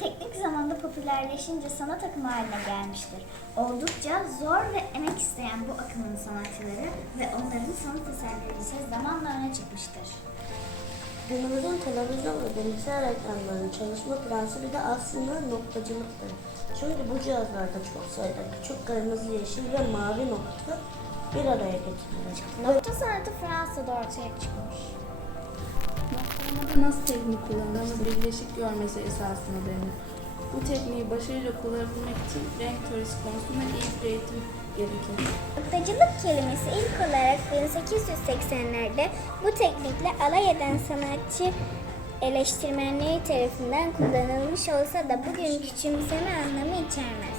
Teknik zamanda popülerleşince sanat akımı haline gelmiştir. Oldukça zor ve emek isteyen bu akımın sanatçıları ve onların sanat eserleri ise zamanla öne çıkmıştır. Günümüzün televizyon ve bilgisayar ekranlarının çalışma prensibi de aslında noktacılıktır. Çünkü bu cihazlarda çok sayıda küçük kırmızı, yeşil ve mavi nokta bir araya getirilir. Nokta sanatı Fransa'da ortaya çıkmış. Noktalamada nasıl teknik kullanılır? Birleşik görmesi esasına denir. Bu tekniği başarıyla kullanabilmek için renk teorisi konusunda iyi bir eğitim gerekir. Noktacılık kelimesi ilk olarak 1880'lerde bu teknikle alay eden sanatçı eleştirmenleri tarafından kullanılmış olsa da bugün küçümseme anlamı içermez.